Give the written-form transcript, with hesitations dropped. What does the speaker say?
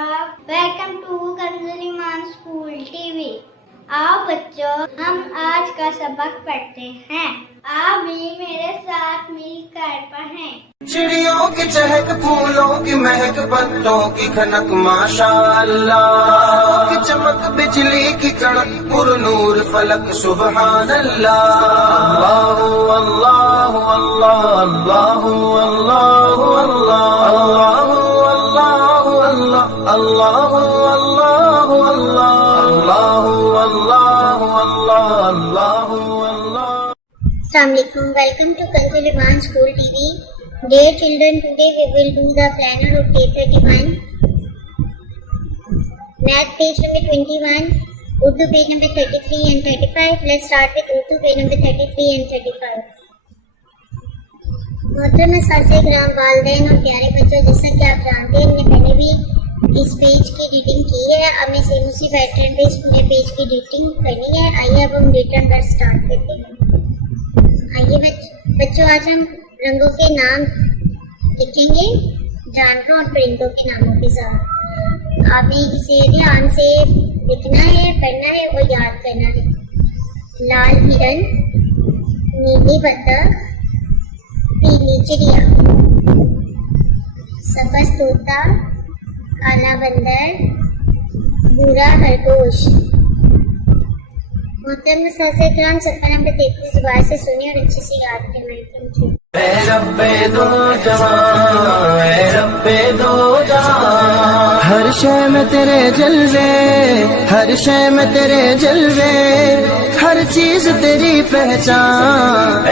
Welcome to Kanzul Iman school TV. आओ बच्चों, हम आज का सबक पढ़ते हैं। आप भी मेरे साथ मिलकर पढ़ें। चिड़ियों की चहक, फूलों की महक, पत्तों की खनक, माशाअल्लाह की चमक, बिजली की कड़क, पुरनूर फलक, सुबहान अल्लाह। अल्लाह अल्लाह अल्लाह अल्लाह अल्लाह अल्लाह अल्लाह अल्लाह अल्लाह अल्लाह। Assalamualaikum. Welcome to Kanjuliman School TV. Dear children, today we will do the planner of day 31. Math page number 21, Urdu page number 33 and 35. Let's start with Urdu page number 33 and 35. मोहतरम सासे ग्राम वालिदैन और प्यारे बच्चों, जैसा कि आप जानते हैं हमने पहले भी इस पेज की रीडिंग की है। अब मैं सेम उसी पैटर्न पे इस पूरे पेज की रीडिंग करनी है। आइए अब हम रिटर्न पर स्टार्ट करते हैं। आइए बच्चों, आज हम रंगों के नाम लिखेंगे जानवरों और परिंदों के नामों के साथ। आपने इसे ध्यान से लिखना है, पढ़ना है और याद करना है। लाल हिरन, नीली बतख, पीली चिड़िया, सब्ज तोता, काला बंदर, भूरा खरगोश। मोहतरम सासे-ए-किराम, सफर नंबर 33 दोबारा से सुनिए और अच्छे से याद करना है। Thank you. हर शय में तेरे जलवे, हर शय में तेरे जलवे, हर चीज तेरी पहचान।